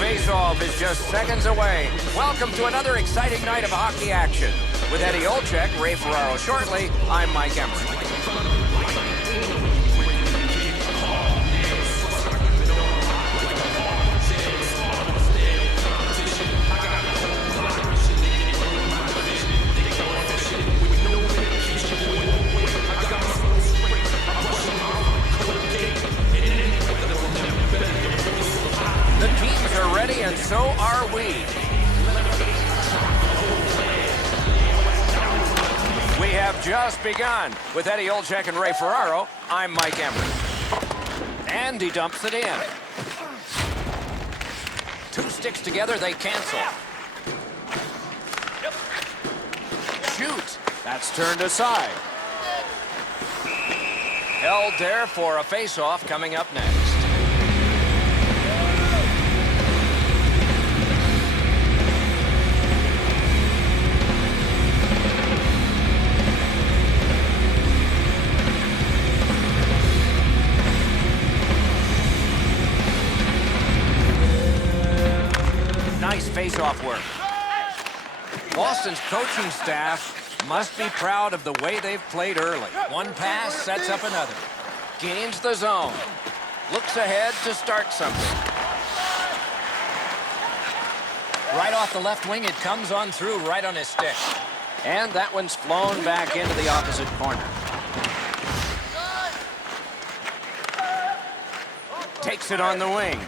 Faceoff is just seconds away. Welcome to another exciting night of hockey action. With Eddie Olczyk, Ray Ferraro shortly, I'm Mike Emery. The teams are ready, and so are we. We have just begun. With Eddie Olczyk and Ray Ferraro, I'm Mike Emery. And he dumps it in. Two sticks together, they cancel. Shoot. That's turned aside. Held there for a face-off coming up next. Nice face-off work. Boston's coaching staff must be proud of the way they've played early. One pass sets up another. Gains the zone. Looks ahead to start something. Right off the left wing, it comes on through right on his stick. And that one's flown back into the opposite corner. Takes it on the wing.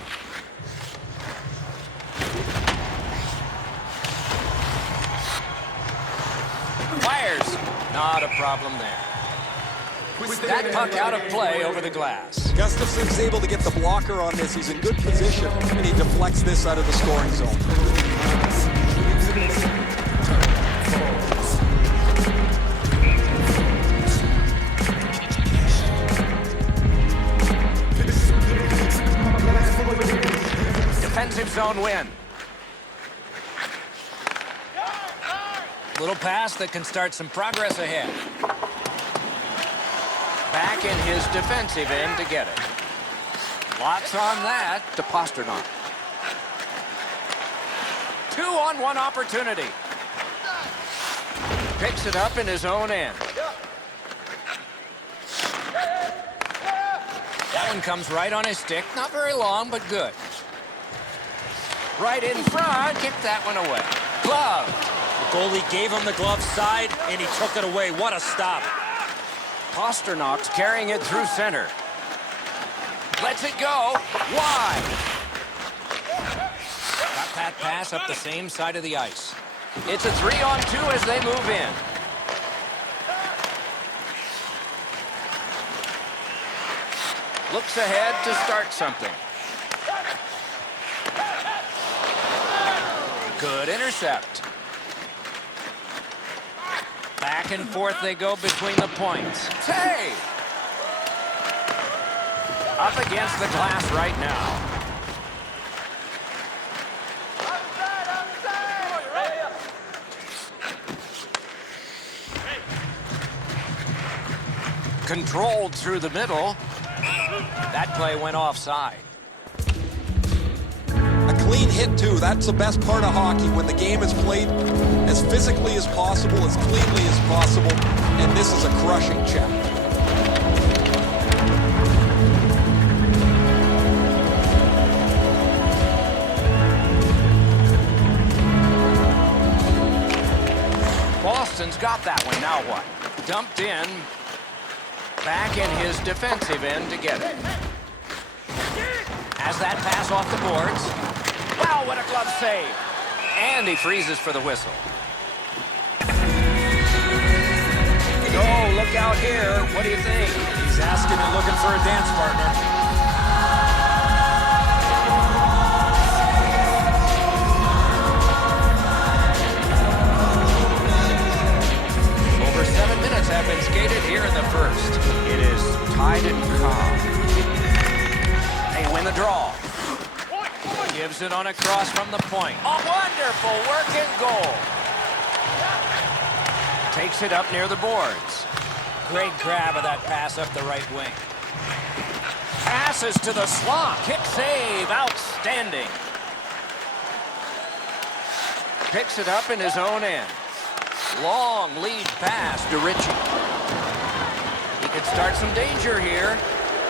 Fires. Not a problem there. That puck out of play over the glass. Gustafson's able to get the blocker on this. He's in good position, and he deflects this out of the scoring zone. Defensive zone win. Little pass that can start some progress ahead. Back in his defensive end to get it. Lots on that to Pasternak. 2-on-1 opportunity. Picks it up in his own end. That one comes right on his stick. Not very long, but good. Right in front. Kick that one away. Glove. The goalie gave him the glove side, and he took it away. What a stop. Pasternak's carrying it through center. Lets it go. Wide. Got that pass up the same side of the ice. It's a 3-on-2 as they move in. Looks ahead to start something. Good intercept. Back and forth they go between the points. Hey! Up against the glass right now. Controlled through the middle. That play went offside. A clean hit, too. That's the best part of hockey, when the game is played as physically as possible, as cleanly as possible, and this is a crushing check. Boston's got that one. Now what? Dumped in. Back in his defensive end to get it. Has that pass off the boards. Wow, what a glove save. And he freezes for the whistle. break out here. What do you think? He's asking and looking for a dance partner. Over 7 minutes have been skated here in the first. It is tied and calm. They win the draw. Gives it on a cross from the point. A wonderful work and goal. Takes it up near the boards. Great grab of that pass up the right wing. Passes to the slot. Kick save. Outstanding. Picks it up in his own end. Long lead pass to Ritchie. He could start some danger here.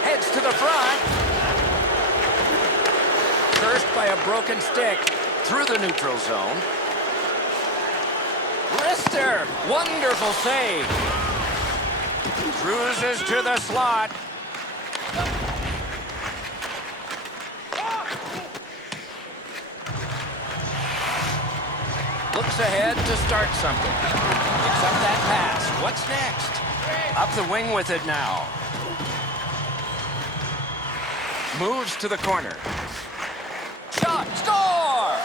Heads to the front. Cursed by a broken stick through the neutral zone. Wrister, wonderful save. Cruises to the slot. Looks ahead to start something. Picks up that pass. What's next? Up the wing with it now. Moves to the corner. Shot! Score!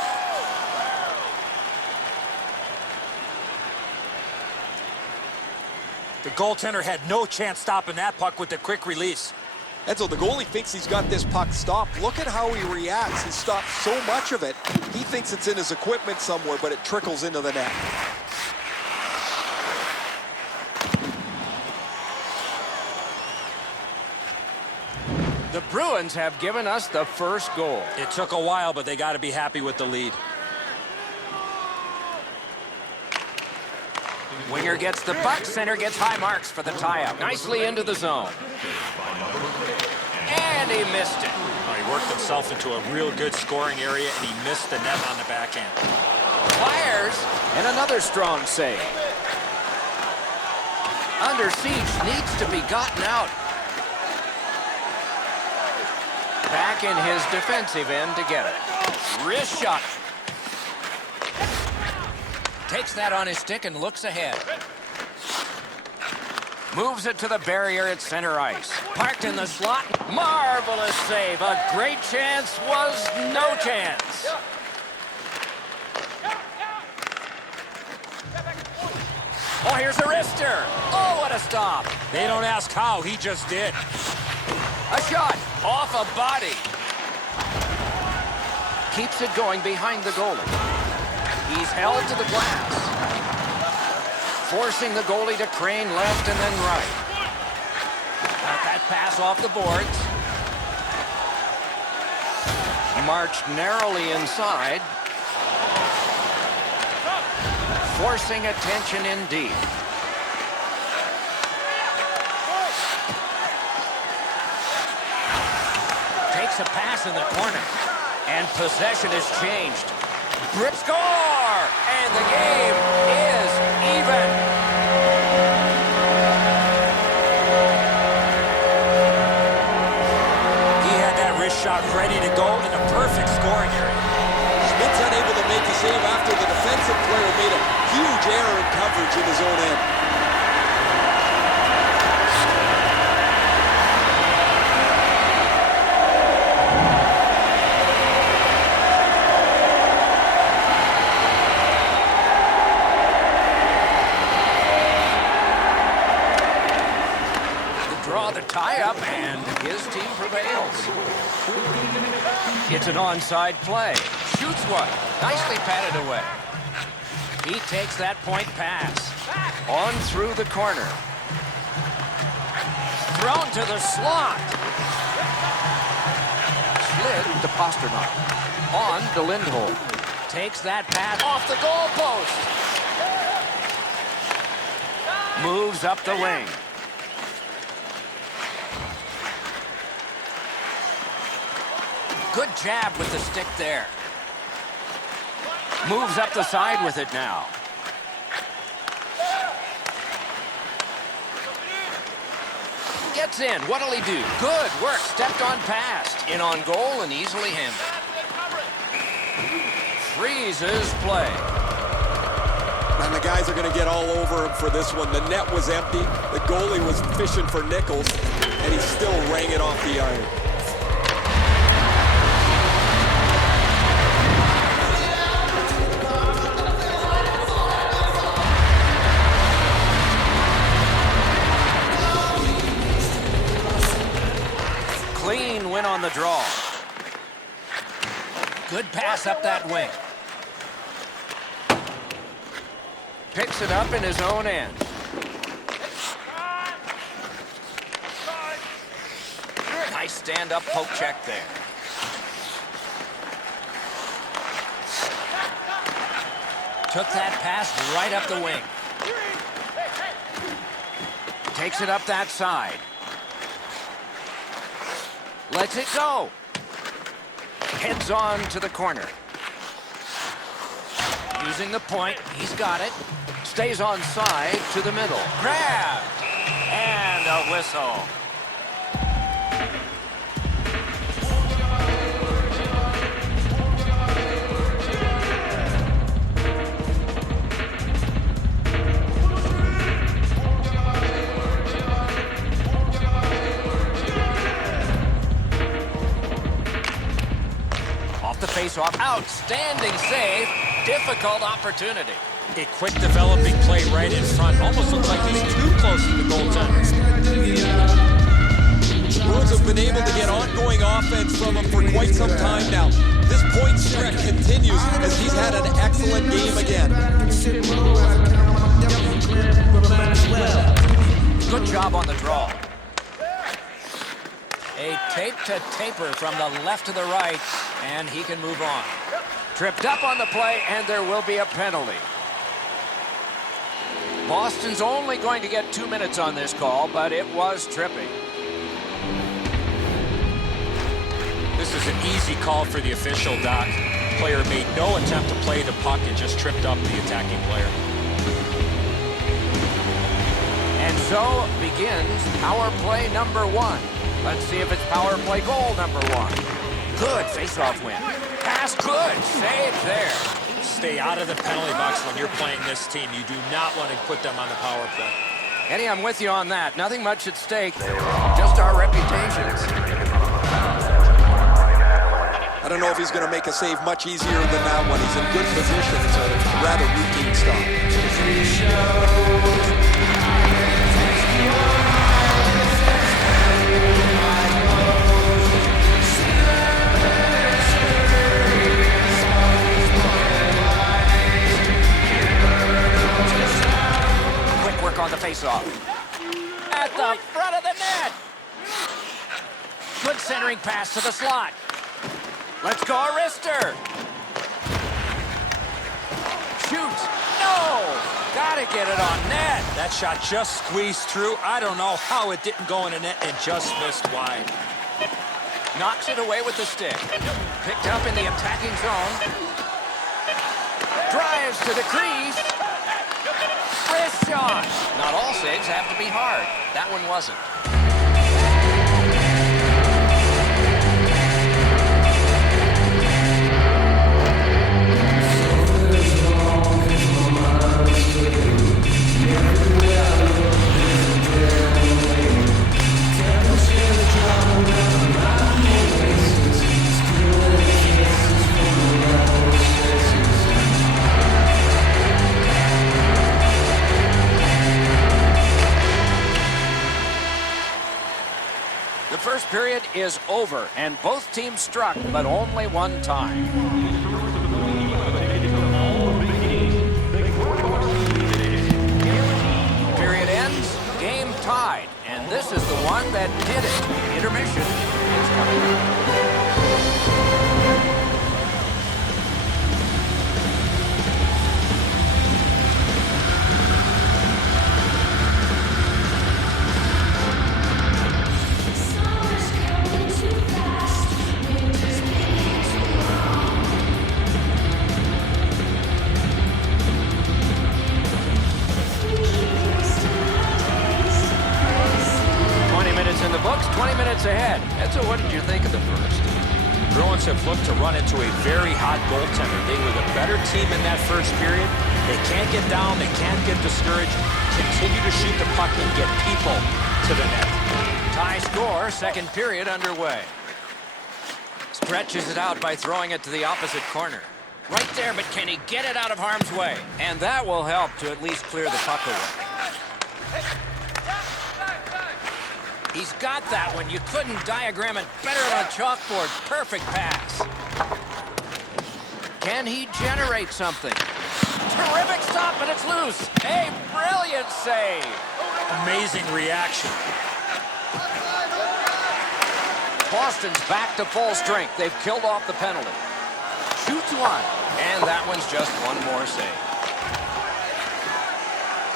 The goaltender had no chance stopping that puck with the quick release. Edzo, the goalie thinks he's got this puck stopped. Look at how he reacts. He stops so much of it. He thinks it's in his equipment somewhere, but it trickles into the net. The Bruins have given us the first goal. It took a while, but they got to be happy with the lead. Winger gets the puck. Center gets high marks for the tie-up. Nicely into the zone. And he missed it. He worked himself into a real good scoring area, and he missed the net on the backhand. Fires, and another strong save. Under siege, needs to be gotten out. Back in his defensive end to get it. Wrist shot. Takes that on his stick and looks ahead. Moves it to the barrier at center ice. Parked in the slot. Marvelous save. A great chance was no chance. Oh, here's a wrister. Oh, what a stop. They don't ask how, he just did. A shot off a body. Keeps it going behind the goalie. He's held to the glass. Forcing the goalie to crane left and then right. Got that pass off the boards. Marched narrowly inside. Forcing attention indeed. Takes a pass in the corner. And possession has changed. Grip score! And the game is even. He had that wrist shot ready to go in a perfect scoring area. Schmidt's unable to make the save after the defensive player made a huge error in coverage in his own end. Tie-up, and his team prevails. It's an onside play. Shoots one. Nicely patted away. He takes that point pass. On through the corner. Thrown to the slot. Slid to Pasternak. On to Lindholm. Takes that pass off the goalpost. Moves up the wing. Good jab with the stick there. Moves up the side with it now. Gets in. What'll he do? Good work. Stepped on past. In on goal and easily handled. Freezes play. And the guys are going to get all over him for this one. The net was empty. The goalie was fishing for Nichols, and he still rang it off the iron. Clean win on the draw. Good pass up that wing. Picks it up in his own end. Nice stand-up poke check there. Took that pass right up the wing. Takes it up that side. Lets it go. Heads on to the corner. Using the point, he's got it. Stays on side to the middle. Grab! And a whistle. Off the face-off. Outstanding save. Difficult opportunity. A quick developing play right in front. Almost looks like he's too close to the goaltender. Bruins have been able to get ongoing offense from him for quite some time now. This point stretch continues as he's had an excellent game again. Good job on the draw. A tape-to-taper from the left to the right, and he can move on. Tripped up on the play, and there will be a penalty. Boston's only going to get 2 minutes on this call, but it was tripping. This is an easy call for the official, Doc. Player made no attempt to play the puck and just tripped up the attacking player. And so begins power play number 1. Let's see if it's power play goal number 1. Good face-off win. Pass good. Save there. Stay out of the penalty box when you're playing this team. You do not want to put them on the power play. Eddie, I'm with you on that. Nothing much at stake. Just our reputations. I don't know if he's going to make a save much easier than that one. He's in good position. It's a rather routine stop. Quick work on the face-off. At the front of the net. Good centering pass to the slot. Let's go, Arister. Shoots. No! Gotta get it on net. That shot just squeezed through. I don't know how it didn't go in the net and just missed wide. Knocks it away with the stick. Picked up in the attacking zone. Drives to the crease. Wrist shot. Not all saves have to be hard. That one wasn't. The first period is over, and both teams struck, but only one time. Period ends, game tied, and this is the one that did it. Intermission is coming up. Books, 20 minutes ahead. And so what did you think of the first? Bruins have looked to run into a very hot goaltender. They were the better team in that first period. They can't get down. They can't get discouraged. Continue to shoot the puck and get people to the net. Tie score, second period underway. Stretches it out by throwing it to the opposite corner. Right there, but can he get it out of harm's way? And that will help to at least clear the puck away. He's got that one. You couldn't diagram it better on a chalkboard. Perfect pass. Can he generate something? Terrific stop, but it's loose. A brilliant save. Amazing reaction. Boston's back to full strength. They've killed off the penalty. Shoots one. And that one's just one more save.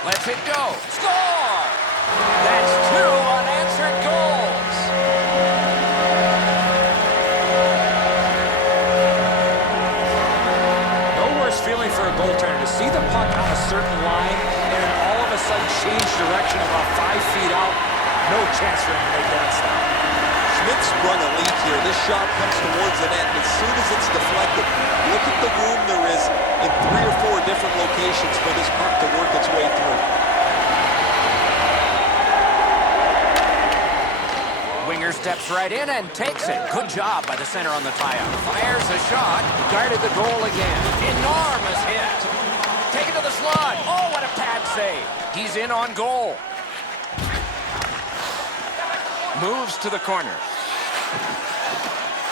Let's it go. Score! That's 2 unanswered goals. No worse feeling for a goaltender to see the puck on a certain line and then all of a sudden change direction about 5 feet out. No chance for him to make that stop. Schmidt sprung a leak here. This shot comes towards the net, and as soon as it's deflected, look at the room there is in 3 or 4 different locations for this puck to work its way through. Winger steps right in and takes it. Good job by the center on the tie-up. Fires a shot. Guarded the goal again. Enormous hit. Take it to the slot. Oh, what a pad save. He's in on goal. Moves to the corner.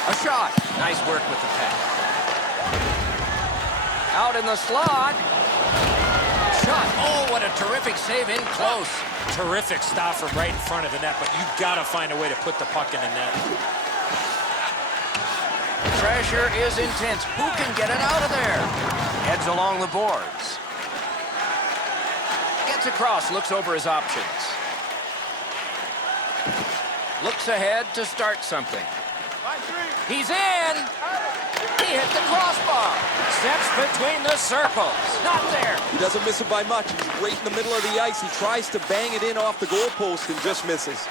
A shot. Nice work with the pass. Out in the slot. Shot. Oh, what a terrific save in close. Terrific stop from right in front of the net, but you've got to find a way to put the puck in the net. Pressure is intense. Who can get it out of there? Heads along the boards. Gets across, looks over his options. Looks ahead to start something. He's in! He hit the crossbar. Steps between the circles. Not there. He doesn't miss it by much. He's right in the middle of the ice. He tries to bang it in off the goalpost and just misses.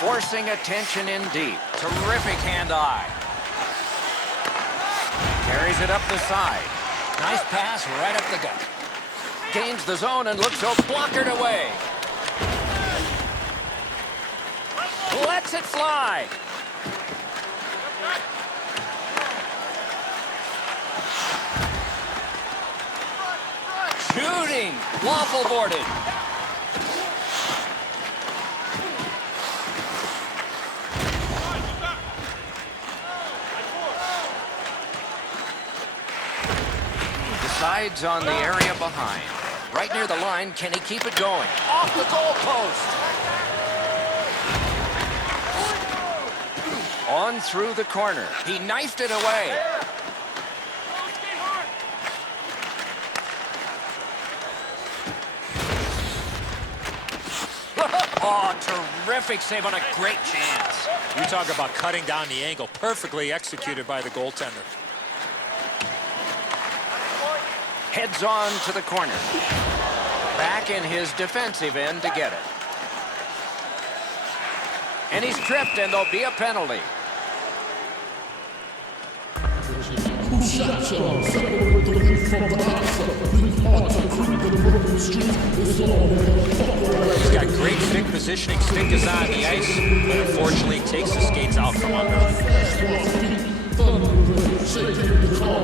Forcing attention in deep. Terrific hand-eye. Carries it up the side. Nice pass right up the gut. Gains the zone and looks so blockered away. Lets it fly. Shooting. Waffle boarded. Decides on the area behind. Right near the line. Can he keep it going? Off the goal post. On through the corner. He knifed it away. Oh, terrific save on a great chance. You talk about cutting down the angle. Perfectly executed by the goaltender. Heads on to the corner. Back in his defensive end to get it. And he's tripped, and there'll be a penalty. He's got great stick positioning. Stick is on the ice, but unfortunately takes the skates out from under.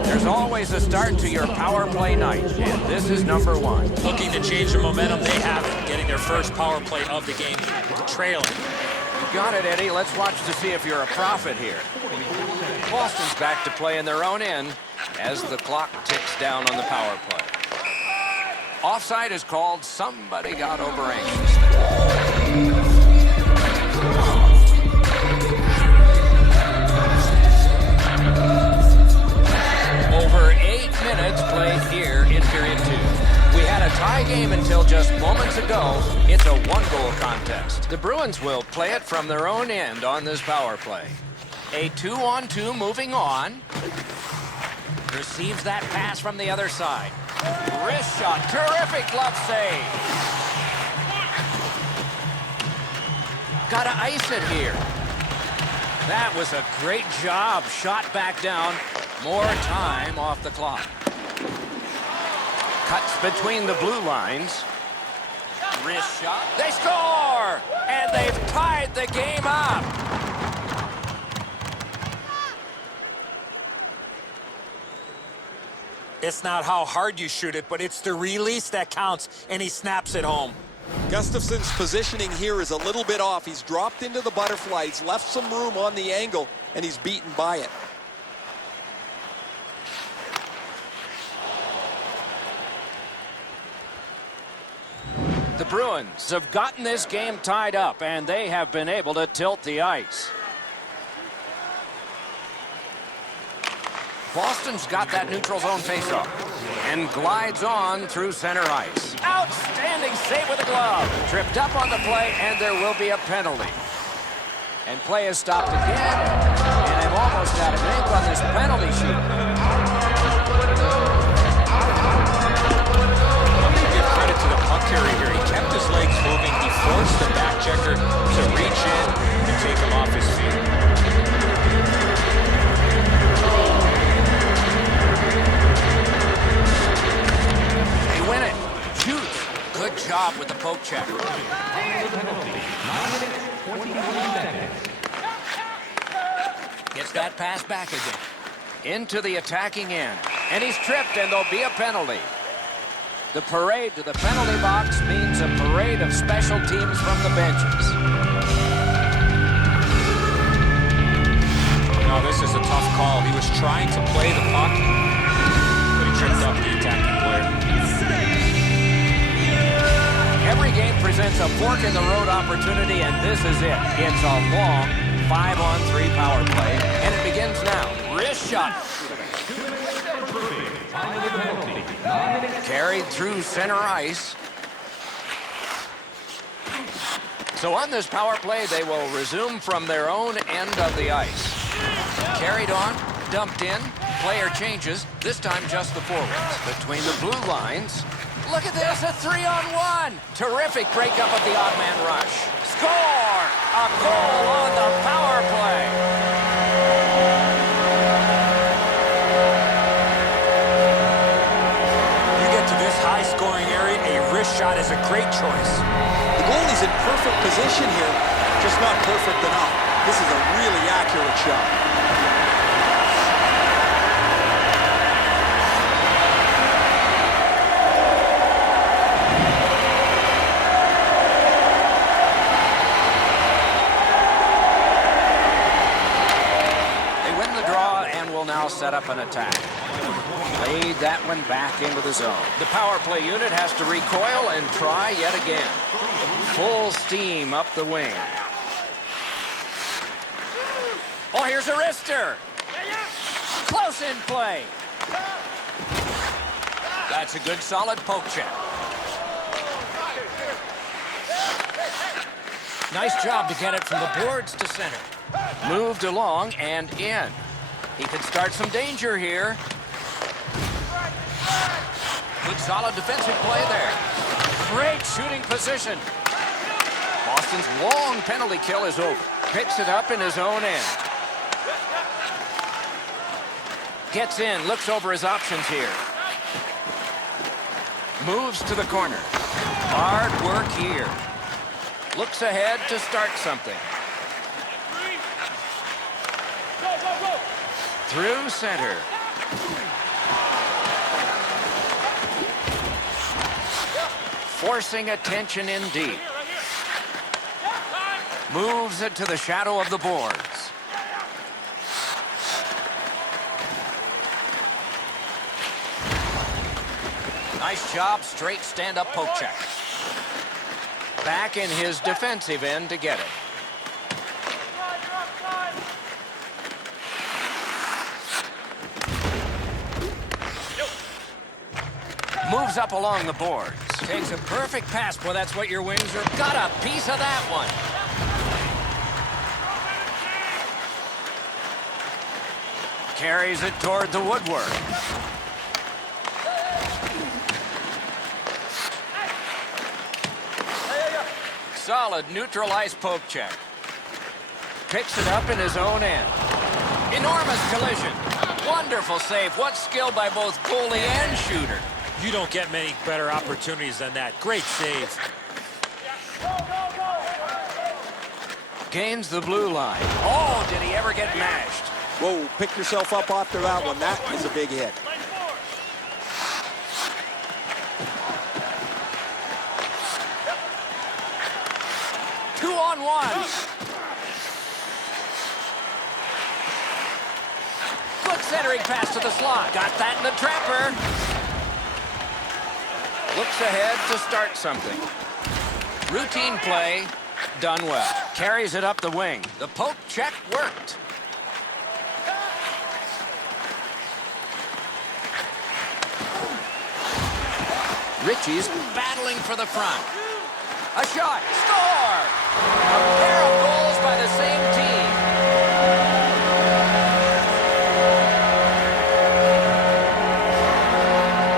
There's always a start to your power play night, and this is number 1. Looking to change the momentum. They have it, getting their first power play of the game, trailing. You got it, Eddie. Let's watch to see if you're a prophet here. Boston's back to play in their own end as the clock ticks down on the power play. Offside is called. Somebody got over anxious there. Over 8 minutes played here in period 2. We had a tie game until just moments ago. It's a 1-goal contest. The Bruins will play it from their own end on this power play. A 2-on-2 moving on. Receives that pass from the other side. Wrist shot. Terrific glove save. Gotta ice it here. That was a great job. Shot back down. More time off the clock. Cuts between the blue lines. Wrist shot. They score! And they've tied the game up. It's not how hard you shoot it, but it's the release that counts, and he snaps it home. Gustafson's positioning here is a little bit off. He's dropped into the butterfly. He's left some room on the angle, and he's beaten by it. The Bruins have gotten this game tied up, and they have been able to tilt the ice. Boston's got that neutral zone faceoff and glides on through center ice. Outstanding save with the glove. Tripped up on the play, and there will be a penalty. And play is stopped again, and I'm almost out of ink on this penalty sheet. Give credit to the puck carrier here. He kept his legs moving. He forced the back checker to reach in and take him off his feet. They win it. Shoots. Good job with the poke check. Gets that pass back again. Into the attacking end. And he's tripped, and there'll be a penalty. The parade to the penalty box means a parade of special teams from the benches. No, this is a tough call. He was trying to play the puck, but he tripped up the attacking player. Every game presents a fork-in-the-road opportunity, and this is it. It's a long 5-on-3 power play, and it begins now. Wrist shot. Carried through center ice. So on this power play, they will resume from their own end of the ice. Carried on, dumped in, player changes, this time just the forwards. Between the blue lines, look at this, a 3-on-1. Terrific breakup of the odd man rush. Score! A goal on the power play. High-scoring area, a wrist shot is a great choice. The goalie's in perfect position here, just not perfect enough. This is a really accurate shot. They win the draw and will now set up an attack. Laid that one back into the zone. The power play unit has to recoil and try yet again. Full steam up the wing. Oh, here's a wrister. Close in play. That's a good solid poke check. Nice job to get it from the boards to center. Moved along and in. He could start some danger here. Good solid defensive play there. Great shooting position. Boston's long penalty kill is over. Picks it up in his own end. Gets in, looks over his options here. Moves to the corner. Hard work here. Looks ahead to start something. Through center. Forcing attention in deep. Moves it to the shadow of the boards. Nice job, straight stand-up poke check. Back in his defensive end to get it. Moves up along the boards. Takes a perfect pass. Boy, that's what your wings are. Got a piece of that one. Carries it toward the woodwork. Solid neutral ice poke check. Picks it up in his own end. Enormous collision. Wonderful save. What skill by both goalie and shooter. You don't get many better opportunities than that. Great save. Gains the blue line. Oh, did he ever get mashed? Whoa, pick yourself up after that one. That is a big hit. Two-on-one. Good centering pass to the slot. Got that in the trapper. Looks ahead to start something. Routine play, done well. Carries it up the wing. The poke check worked. Ritchie's battling for the front. A shot. Score! A pair of goals by the same team.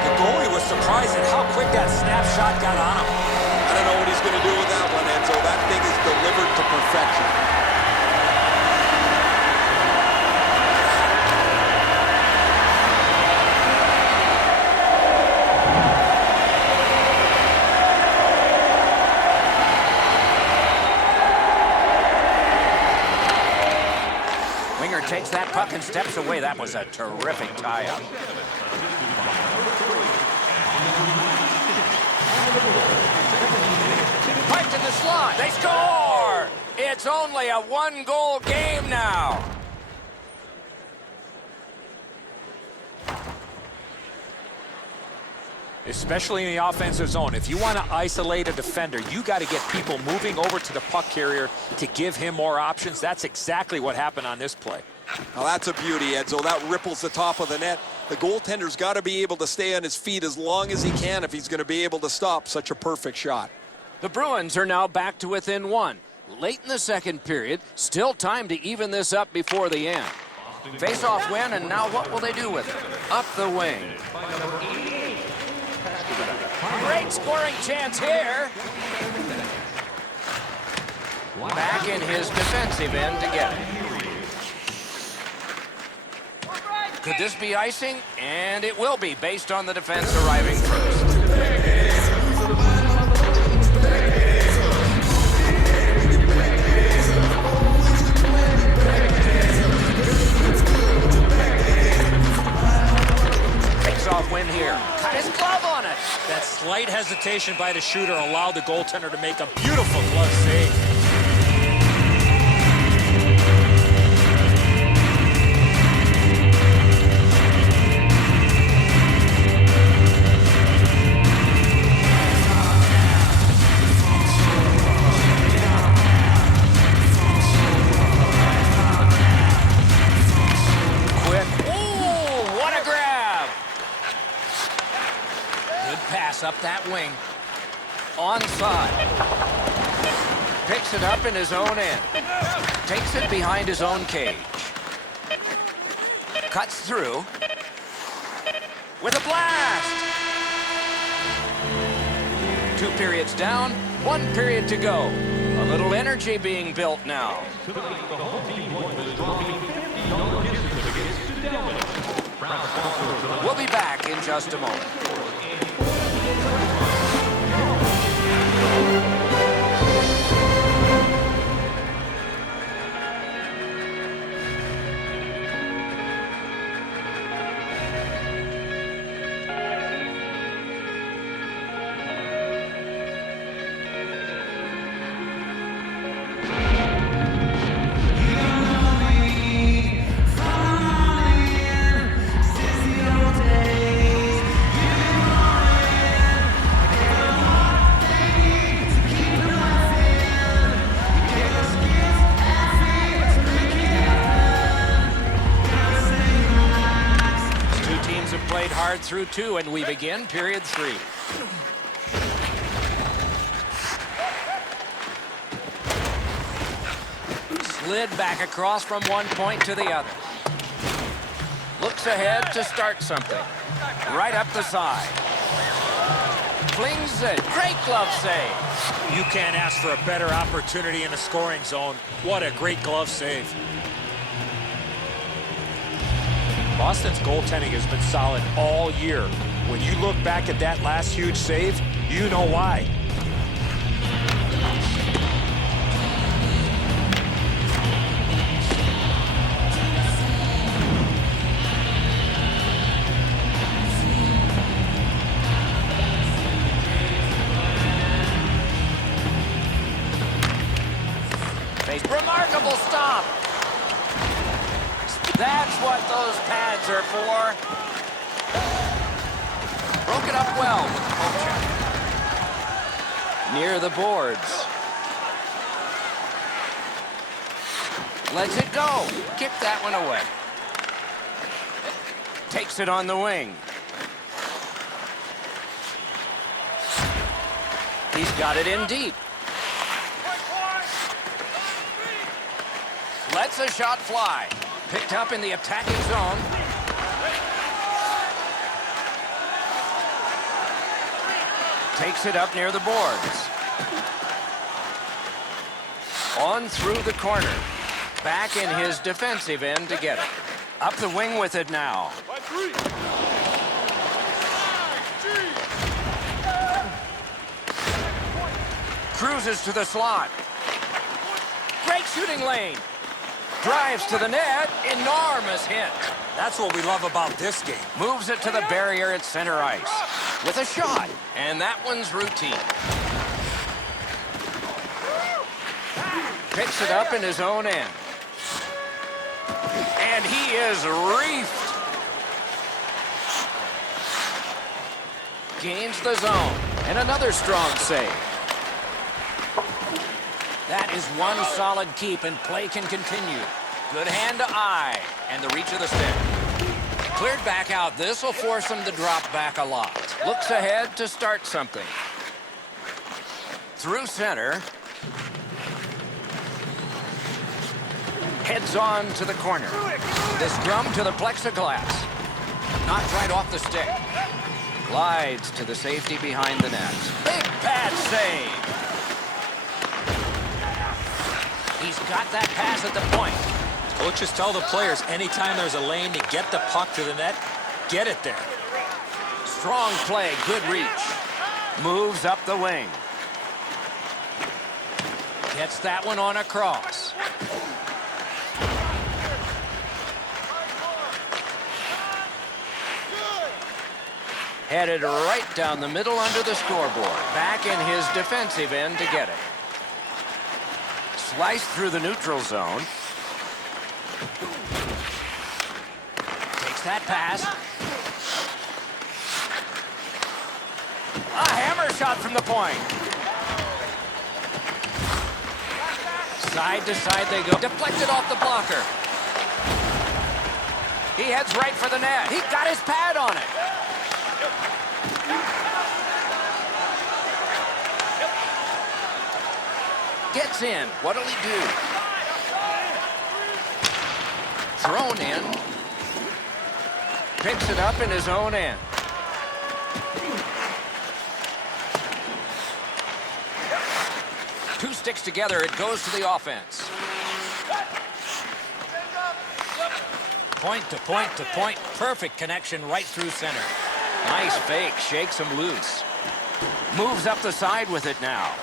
The goalie was surprised at how quick that snapshot got on him. I don't know what he's going to do with that one, Enzo. That thing is delivered to perfection. Winger takes that puck and steps away. That was a terrific tie-up. Right to the slot. They score! It's only a one-goal game now. Especially in the offensive zone. If you want to isolate a defender, you got to get people moving over to the puck carrier to give him more options. That's exactly what happened on this play. Now that's a beauty, Enzo. That ripples the top of the net. The goaltender's got to be able to stay on his feet as long as he can if he's going to be able to stop such a perfect shot. The Bruins are now back to within one. Late in the second period, still time to even this up before the end. Face-off win, and now what will they do with it? Up the wing. Great scoring chance here. Back in his defensive end to get it. Could this be icing? And it will be, based on the defense arriving first. Face-off win here. Cut his glove on it. That slight hesitation by the shooter allowed the goaltender to make a beautiful glove save. Up that wing. Onside. Picks it up in his own end. Takes it behind his own cage. Cuts through. With a blast! 2 periods down, 1 period to go. A little energy being built now. We'll be back in just a moment. Through 2, and we begin period 3. Slid back across from one point to the other. Looks ahead to start something. Right up the side. Flings it. Great glove save. You can't ask for a better opportunity in the scoring zone. What a great glove save. Boston's goaltending has been solid all year. When you look back at that last huge save, you know why. Remarkable stop. That's what those pads are for. Broke it up well with the poke check. Near the boards. Lets it go. Kick that one away. Takes it on the wing. He's got it in deep. Lets a shot fly. Picked up in the attacking zone. Takes it up near the boards. On through the corner. Back in his defensive end to get it. Up the wing with it now. Cruises to the slot. Great shooting lane. Drives to the net. Enormous hit. That's what we love about this game. Moves it to the barrier at center ice. With a shot. And that one's routine. Picks it up in his own end. And he is reefed. Gains the zone. And another strong save. That is one solid keep, and play can continue. Good hand to eye, and the reach of the stick. Cleared back out. This will force him to drop back a lot. Looks ahead to start something. Through center. Heads on to the corner. This drum to the plexiglass. Knocked right off the stick. Glides to the safety behind the net. Big pad save. He's got that pass at the point. Coaches tell the players anytime there's a lane to get the puck to the net, get it there. Strong play, good reach. Moves up the wing. Gets that one on a cross. Headed right down the middle under the scoreboard. Back in his defensive end to get it. Sliced through the neutral zone. Takes that pass. A hammer shot from the point. Side to side they go. Deflected off the blocker. He heads right for the net. He got his pad on it. Gets in. What'll he do? Thrown in. Picks it up in his own end. Two sticks together. It goes to the offense. Point to point to point. Perfect connection right through center. Nice fake. Shakes him loose. Moves up the side with it now.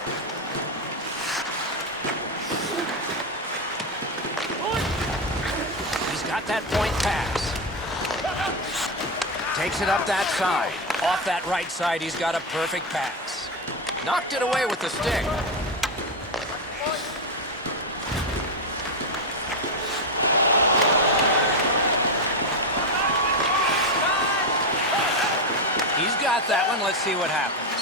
Got that point pass. Takes it up that side. Off that right side, he's got a perfect pass. Knocked it away with the stick. He's got that one. Let's see what happens.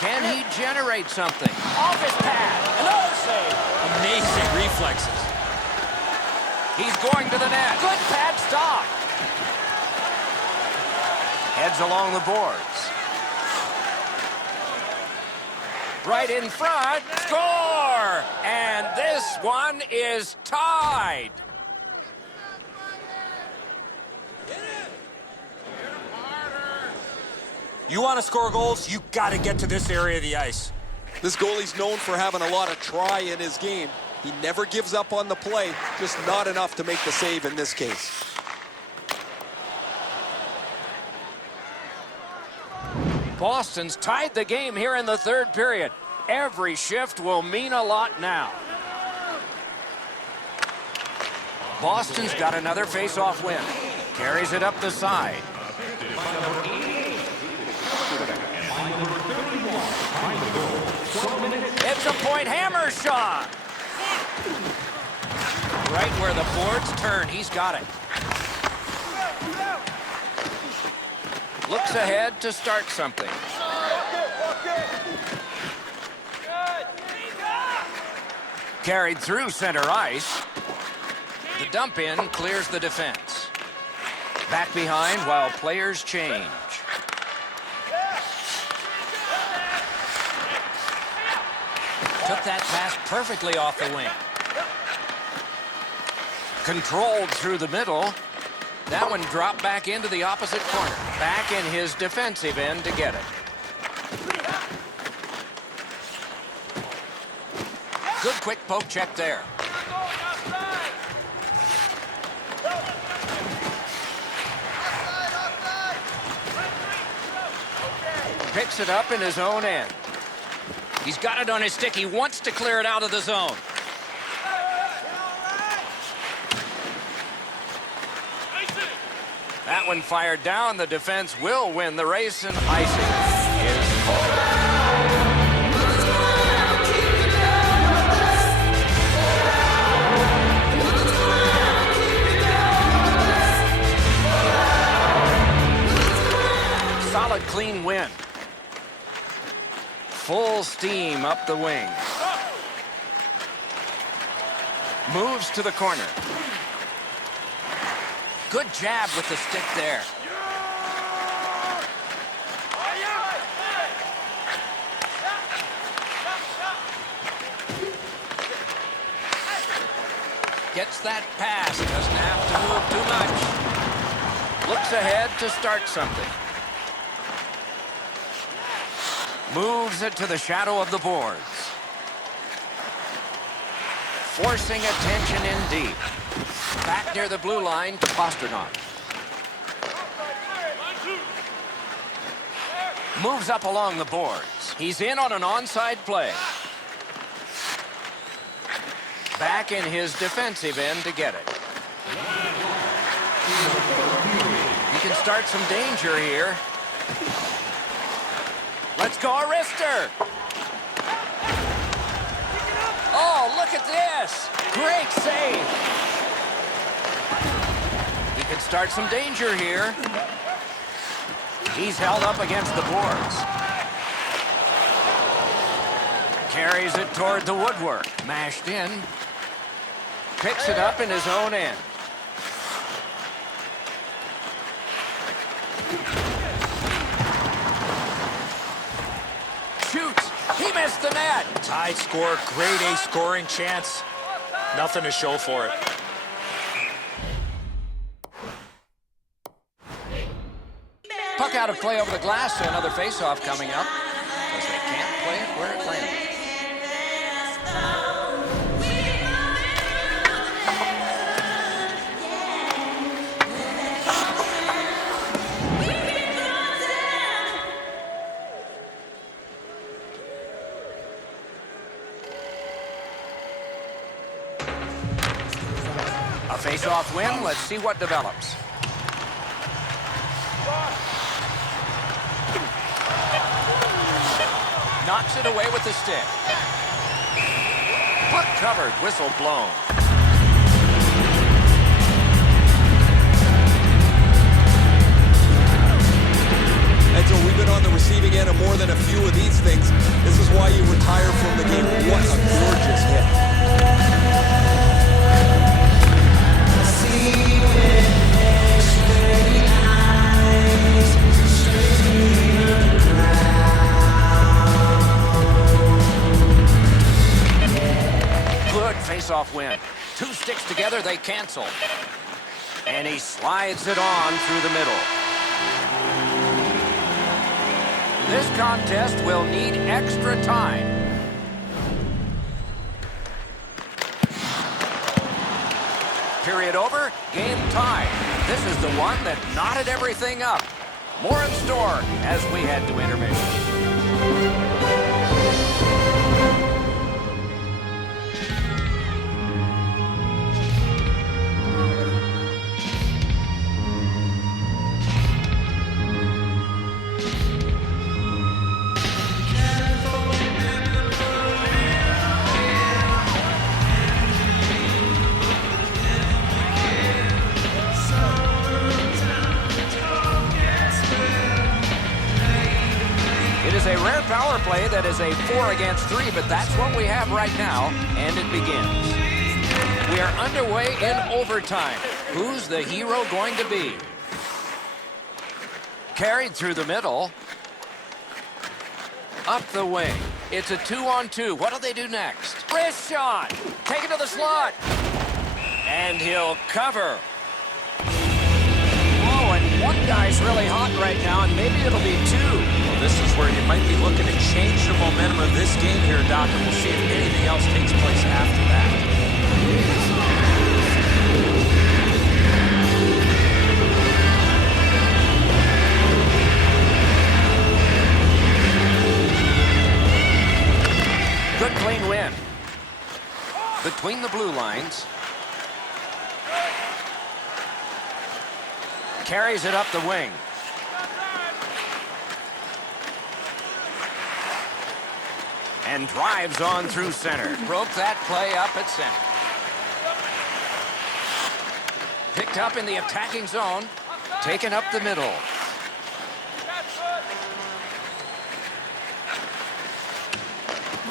Can he generate something? Off his pad. Another save. Amazing reflexes. He's going to the net. Good pad stop. Heads along the boards. Right in front. Score! And this one is tied. You want to score goals, you got to get to this area of the ice. This goalie's known for having a lot of try in his game. He never gives up on the play, just not enough to make the save in this case. Boston's tied the game here in the third period. Every shift will mean a lot now. Boston's got another face-off win. Carries it up the side. It's a point hammer shot. Right where the boards turn, he's got it. Looks ahead to start something. Carried through center ice. The dump in clears the defense. Back behind while players change. Took that pass perfectly off the wing. Controlled through the middle. That one dropped back into the opposite corner. Back in his defensive end to get it. Good quick poke check there. Picks it up in his own end. He's got it on his stick. He wants to clear it out of the zone. That one fired down. The defense will win the race, and icing is solid, clean win. Full steam up the wing. Moves to the corner. Good jab with the stick there. Gets that pass. Doesn't have to move too much. Looks ahead to start something. Moves it to the shadow of the boards. Forcing attention in deep. Back near the blue line to Pasternak. Moves up along the boards. He's in on an onside play. Back in his defensive end to get it. He can start some danger here. Let's go, Arister! Oh, look at this! Great save! He can start some danger here. He's held up against the boards. Carries it toward the woodwork. Mashed in. Picks it up in his own end. Shoots. He missed the net. Tied score, grade A scoring chance. Nothing to show for it. Puck out of play over the glass, so another face-off coming up. Because they can't play it where it landed. A face-off win. Let's see what develops. Knocks it away with the stick. Puck covered, whistle blown. And so we've been on the receiving end of more than a few of these things. This is why you retire from the game. What a gorgeous hit. Good face-off win. Two sticks together, they cancel. And he slides it on through the middle. This contest will need extra time. Period over, game tied. This is the one that knotted everything up. More in store as we head to intermission. It is a rare power play that is a 4 against 3, but that's what we have right now, and it begins. We are underway in overtime. Who's the hero going to be? Carried through the middle. Up the wing. It's a 2-on-2. What do they do next? Wrist shot. Take it to the slot. And he'll cover. Oh, and one guy's really hot right now, and maybe it'll be two. Well, this is where you might be looking to change the momentum of this game here, Doc, and we'll see if anything else takes place after that. Good clean win. Between the blue lines. Carries it up the wing. And drives on through center. Broke that play up at center. Picked up in the attacking zone. Taken up the middle.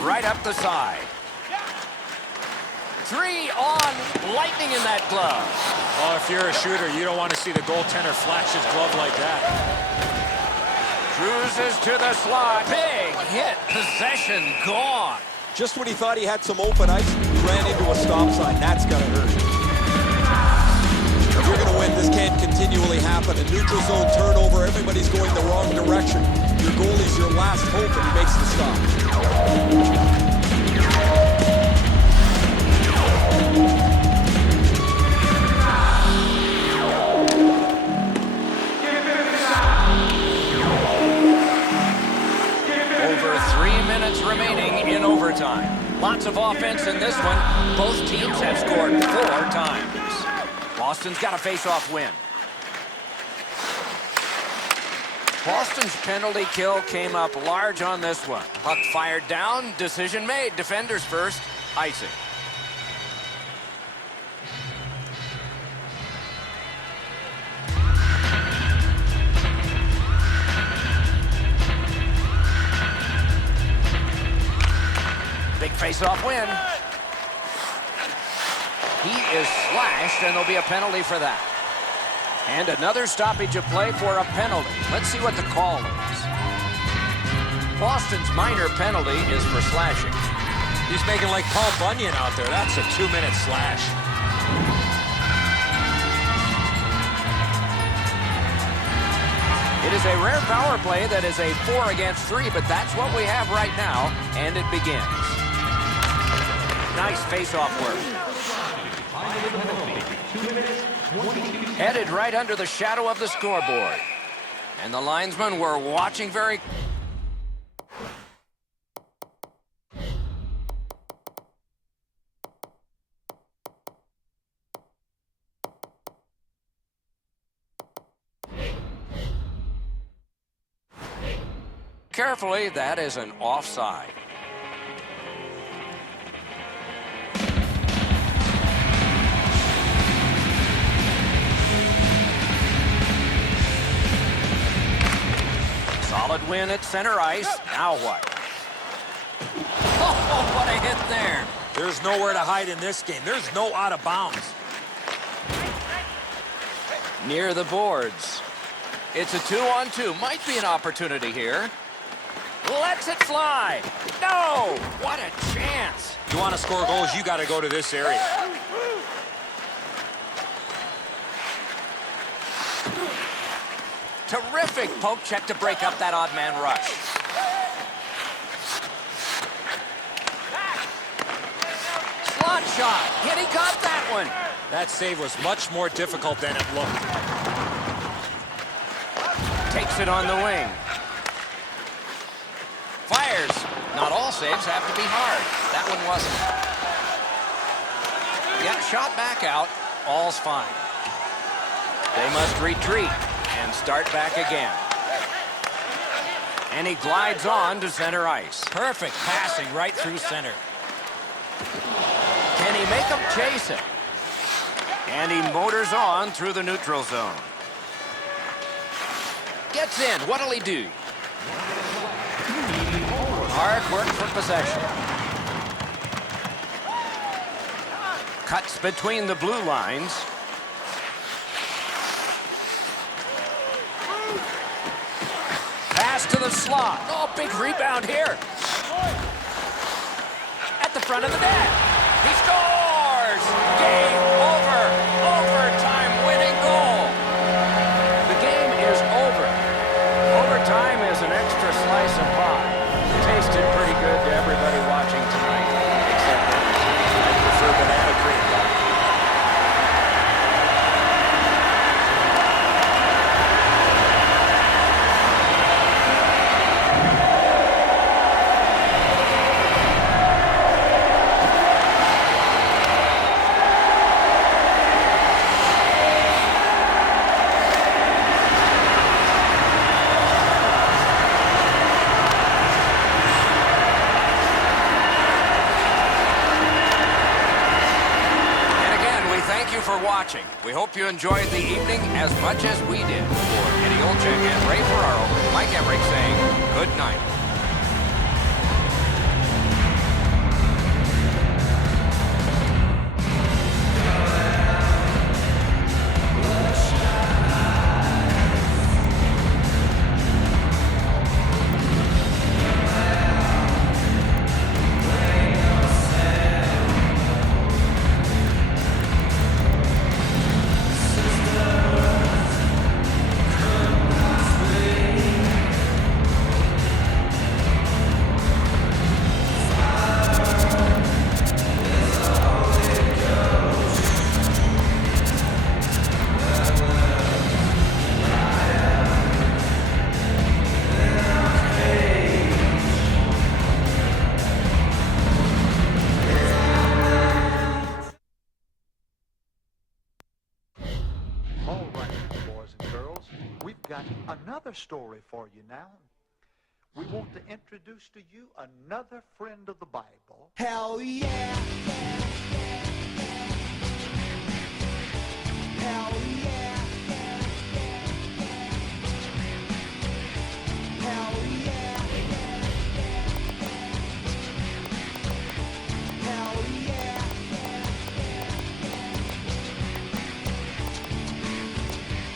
Right up the side. 3 on, lightning in that glove. Well, if you're a shooter, you don't want to see the goaltender flash his glove like that. Cruises to the slot. Big hit. Possession gone. Just when he thought he had some open ice, he ran into a stop sign. That's got to hurt. If you're going to win, this can't continually happen. A neutral zone turnover, everybody's going the wrong direction. Your goalie's your last hope, and he makes the stop. Over 3 minutes remaining in overtime. Lots of offense in this one. Both teams have scored 4 times. Boston's got a face-off win. Boston's penalty kill came up large on this one. Puck fired down, decision made. Defenders first, icing. Big face-off win. He is slashed, and there'll be a penalty for that. And another stoppage of play for a penalty. Let's see what the call is. Boston's minor penalty is for slashing. He's making like Paul Bunyan out there. That's a 2-minute slash. It is a rare power play that is a 4 against 3, but that's what we have right now, and it begins. Nice face-off work. Headed right under the shadow of the scoreboard. And the linesmen were watching very... carefully. That is an offside. Solid win at center ice. Now what? Oh, what a hit there. There's nowhere to hide in this game. There's no out of bounds. Near the boards. It's a 2-on-2. Might be an opportunity here. Lets it fly. No! What a chance. You want to score goals, you got to go to this area. Terrific poke check to break up that odd man rush. shot. And he got that one. That save was much more difficult than it looked. Takes it on the wing. Fires. Not all saves have to be hard. That one wasn't. Yep, shot back out. All's fine. They must retreat and start back again. And he glides on to center ice. Perfect passing right through center. Can he make him chase it? And he motors on through the neutral zone. Gets in. What'll he do? Hard work for possession. Cuts between the blue lines. Pass to the slot. Oh, big rebound here. At the front of the net. He scores! Game over. Overtime winning goal. The game is over. Overtime is an extra slice of pie. Tasted pretty good to everybody watching tonight, except I prefer banana cream. for watching. We hope you enjoyed the evening as much as we did. For Eddie Olczyk and Ray Ferraro, Mike Emmerich saying good night. Another story for you now. We want to introduce to you another friend of the Bible. Hell yeah! Hell yeah! Hell yeah! Hell yeah!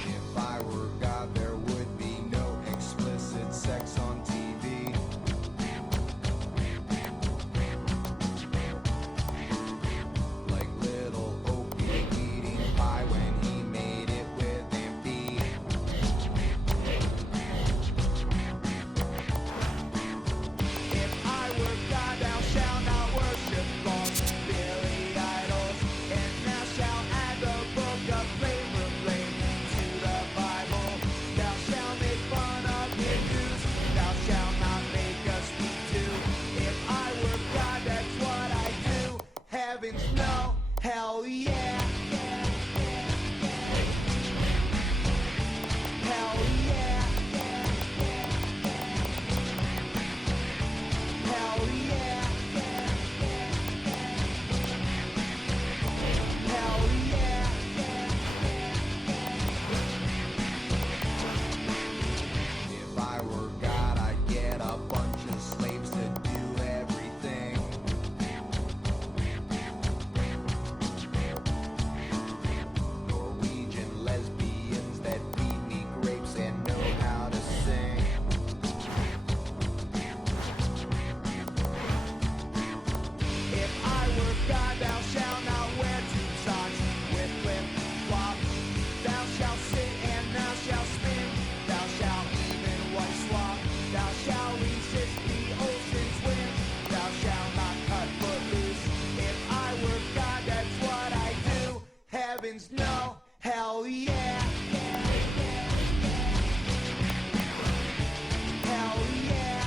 If I were God, there would be no explicit sex on TV. Like Hell yeah. Hell yeah.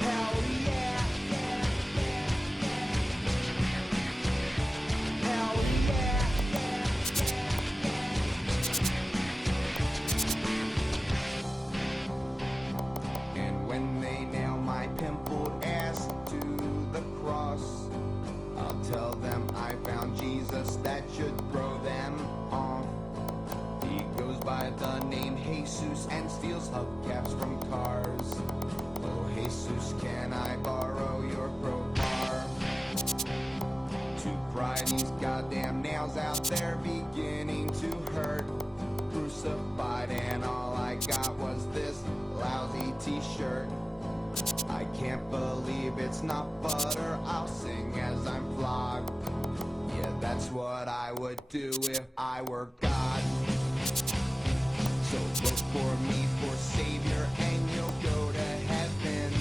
Hell yeah. Hell yeah. And when they nail my pimpled ass to the cross, I'll tell them I found Jesus that should throw them off. He goes by the name Jesus and steals hubcaps from cars. Oh Jesus, can I borrow your crowbar to pry these goddamn nails out there beginning to hurt? Crucified and all I got was this lousy t-shirt. I can't believe it's not butter. I'll sing as I'm flogged. Yeah, that's what I would do if I were God. So look for me for Savior and you'll go to heaven.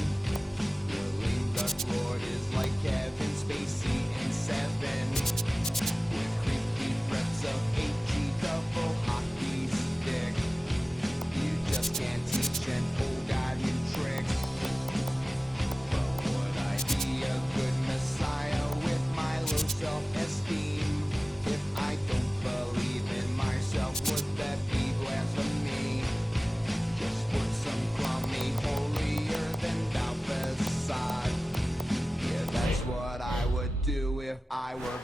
Willing the Lord is like Kevin Spacey in Seven, with creepy threats of HE double hockey stick. You just can't teach an old guy new tricks. But would I be a good Messiah with my low self-esteem? If I don't believe in myself, would that be blasphemy? Just put some crummy holier than thou facade. Yeah, that's what I would do if I were